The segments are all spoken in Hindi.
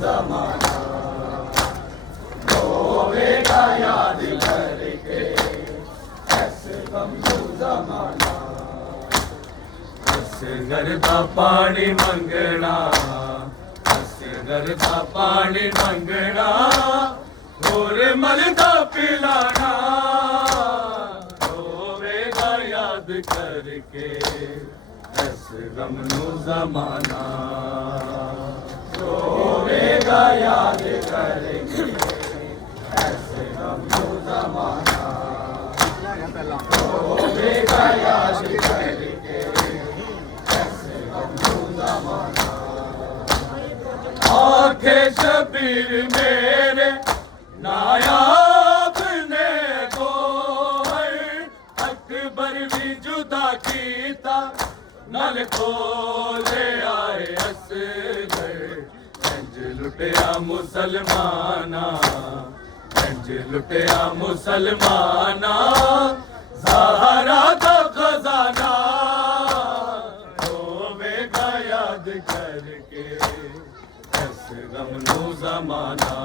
जमाना रोवेगा याद करके गमनू जमाना असगर दा पानी मंगना असगर दा पानी मंगना होर मलदा पिलाना रोवेगा याद करके गमनू जमाना रोवेगा याद करके गमनू जमाना रोवेगा याद करके गमनू जमाना आंखें शबीर मेरे नायाब ने को अकबर भी जुदा कीता नल को ले आए असगर कंज लुटिया मुसलमाना कंज लुटिया मुसलमाना ज़हरा दा खजाना रोवेगा याद करके गमनू जमाना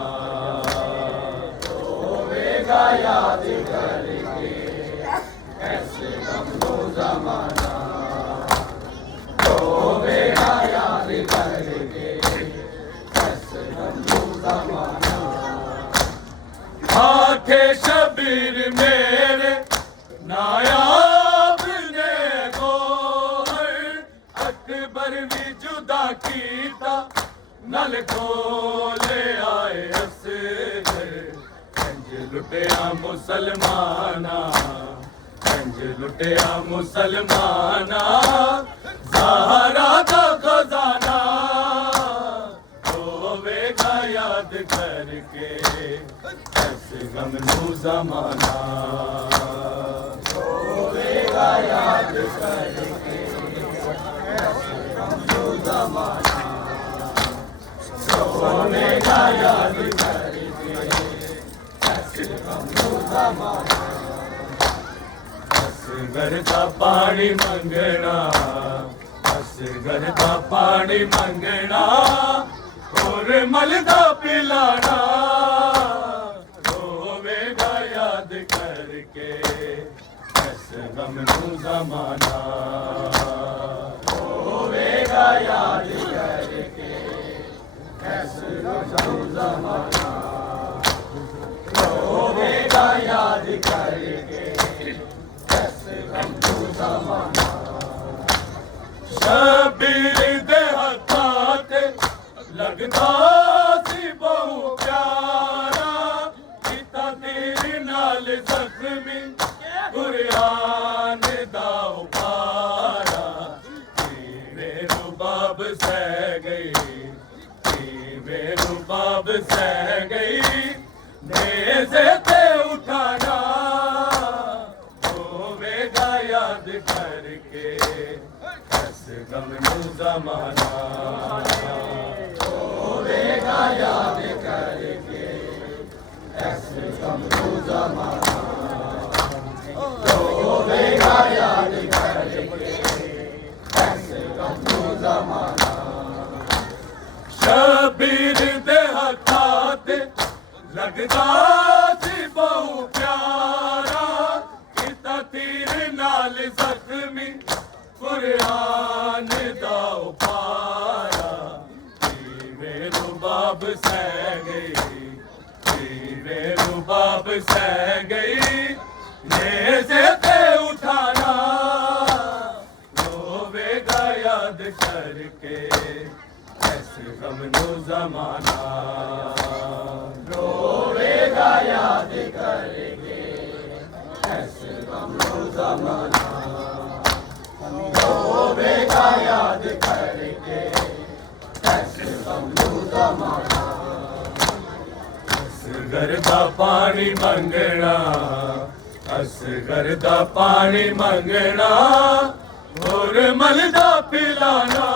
रोवेगा याद करके गमनू जमाना रोवेगा याद करके गमनू जमाना आंखें शबीर मेरे नायाब ने को अकबर भी जुदा कीता नल को ले आए असगर कंज लुटिया मुसलमाना कंज लुटिया मुसलमाना ज़हरा दा खजाना रोवेगा याद करके गमनू जमाना रोवेगा याद करके गमनू जमाना रोवेगा याद करके गमनू जमाना असगर दा पानी मंगना असगर दा पानी मंगना और मलदा पिलाना रोवेगा याद करके गमनू जमाना रोवेगा याद करके गमनू जमाना रोवेगा याद करके गमनू जमाना शबीर दे हत्था ते लगदा सी बहु प्यारा पिता तेरे नाल जख्मी कुरान दा उपारा तेरे रुबाब सह गई तेरे रुबाब सह गई नेज़े ते उठाना रोवेगा याद करके गमनू जमाना रोवेगा याद करके गमनू जमाना रोवेगा याद करके गमनू जमाना शबीर दे हत्था ते लगदा सी बहु प्यारा किता तीर नाल जख्मी कुरान दा उपारा तेरे रुबाब सह गई तेरे रुबाब सह गई नेज़े ते उठाना रोवेगा याद करके गमनू जमाना रोवेगा याद करके गमनू जमाना रोवेगा याद करके गमनू जमाना असगर दा पानी मंगना असगर दा पानी मंगना और मलदा पिलाना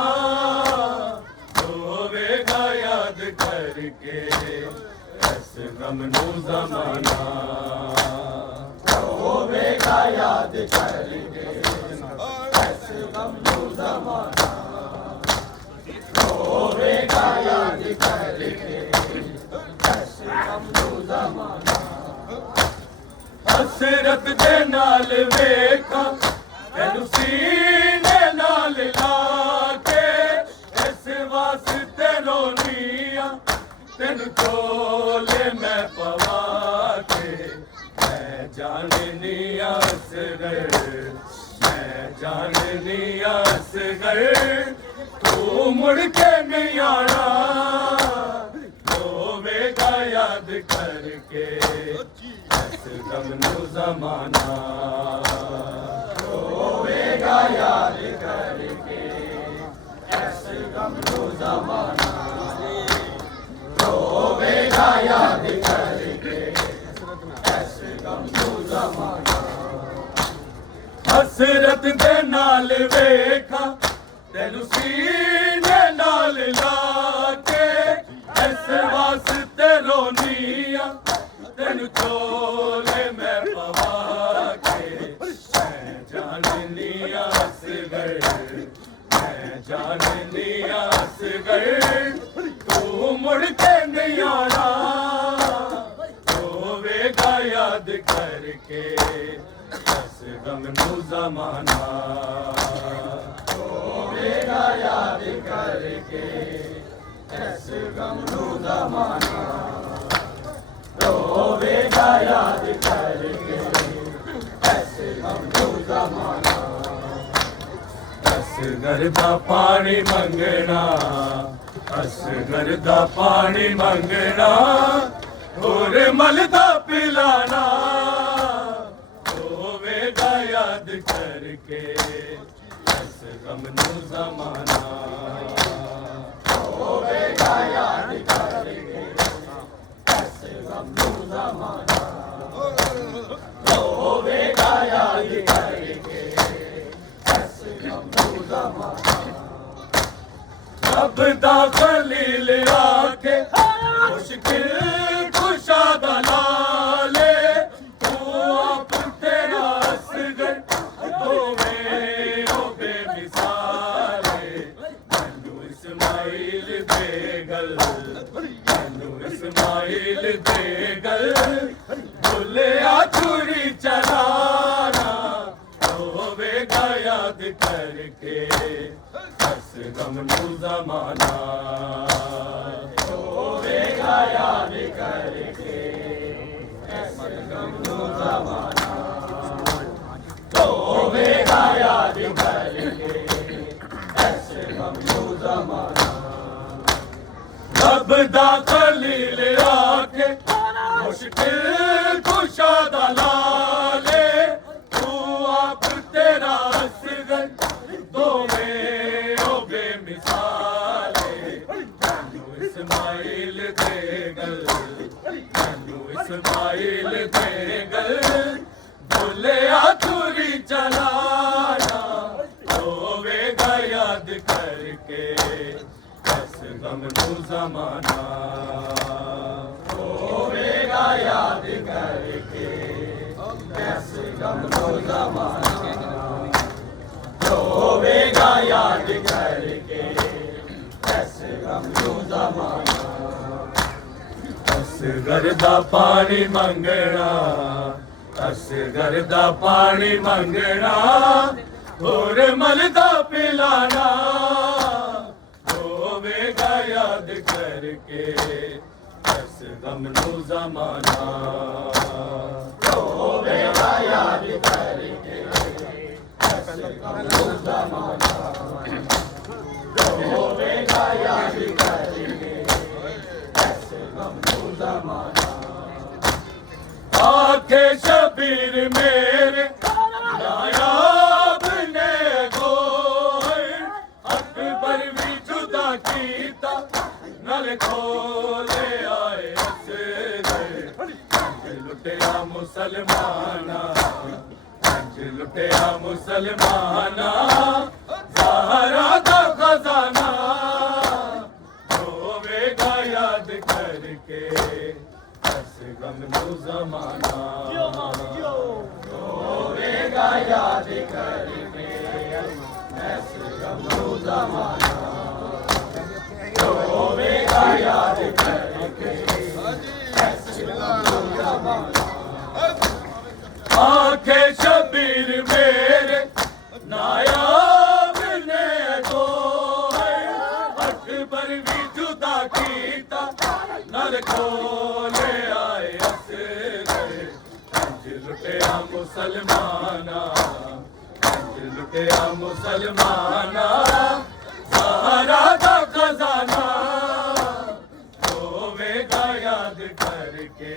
रोवेगा याद करके गमनू जमाना रोवेगा याद करके गमनू जमाना होवेगा याद करके ऐसे गमनू ज़माना हसरत दे नाल वेखा तैनू सीने नाल लाके इस वास्ते रोनिया तैनू कोले मैं पवा के मैं जाननी असगर मैं जाननी असगर तू मुड़ के नहीं आना होवेगा याद करके गमनू ज़माना होवेगा याद करके ऐसे गमनू ज़माना होवेगा याद करके ऐसे गमनू ज़माना हसरत दे नाल वेखा तैनू सीने नाल लाके इस वास्ते रोनिया तैनू चोले मैं पवा के मैं जाननी असगर मैं जाननी असगर तू मुड़ के नहीं आना होवेगा याद करके बस गमनू ज़माना होवेगा याद करके ऐसे गमनू ज़माना होवेगा याद करके ऐसे गमनू ज़माना असगर दा पानी मंगना असगर दा पानी मंगना और मल दा पिलाना होवेगा याद करके ऐसे गमनू ज़माना होवेगा याद करके ऐसे गमनू ज़माना होवेगा याद करके ऐसे गमनू ज़माना अब दा खलील आके मुश्किल कुशादा लाले तू आप तेरा असगर दोवें ओ बेमिसाले मैनू इस्माइल दे गल मैनू इस्माइल दे गल भुलिया छुरी चलाना होवेगा याद करके बस गमनू ज़माना होवेगा याद करके ऐसे गमनू ज़माना होवेगा याद करके ऐसे गमनू ज़माना रब दा खलील आके मुश्किल कुशादा लाले तू आप तेरा असगर दोवें ओ बेमिसाले मैनू इस्माइल दे गल मैनू इस्माइल दे गल भुलिया छुरी चलाना होवेगा याद करके ऐसे गमनू ज़माना होवेगा याद करके ऐसे गमनू ज़माना होवेगा याद करके ऐसे गमनू ज़माना असगर दा पानी मंगना असगर दा पानी मंगना और मल दा पिलाना होवेगा याद करके ऐसे गमनू ज़माना होवेगा याद करके ऐसे गमनू ज़माना होवेगा याद करके ऐसे गमनू ज़माना आके शबीर मेरे नायाब ने गोर अकबर भी जुदा कीता नल खोले आए असगर लुटिया मुसलमाना लुटिया मुसलमाना ज़हरा दा खजाना होवेगा याद करके ऐसे गमनू ज़माना होवेगा याद करके ऐसे गमनू ज़माना याद करके आंखे शबीर मेरे नायाब ने तो अकबर भी जुदा कीता नर खोले आए असगर अंज लुटिया मुसलमाना अंज लुटिया मुसलमाना सहारा दा खजाना होवेगा याद करके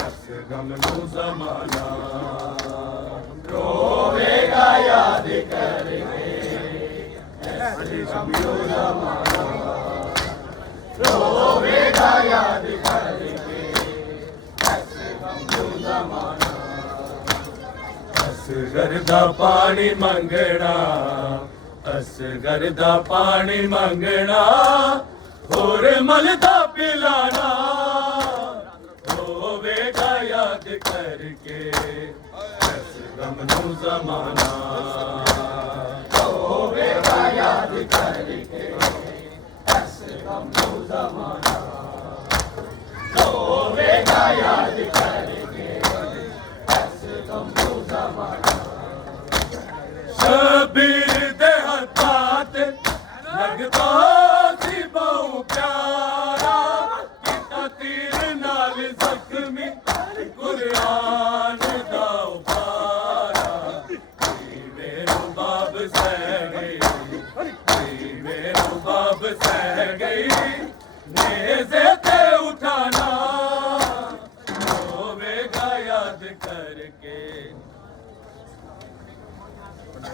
अस गम नू ज़माना रोवेगा याद करके अस गम नू ज़माना रोवेगा याद करके अस गम नू ज़माना असगर दा पानी मंगना असगर दा पानी मंगना होर मलदा पिलाना होवेगा याद करके अस गम नू ज़माना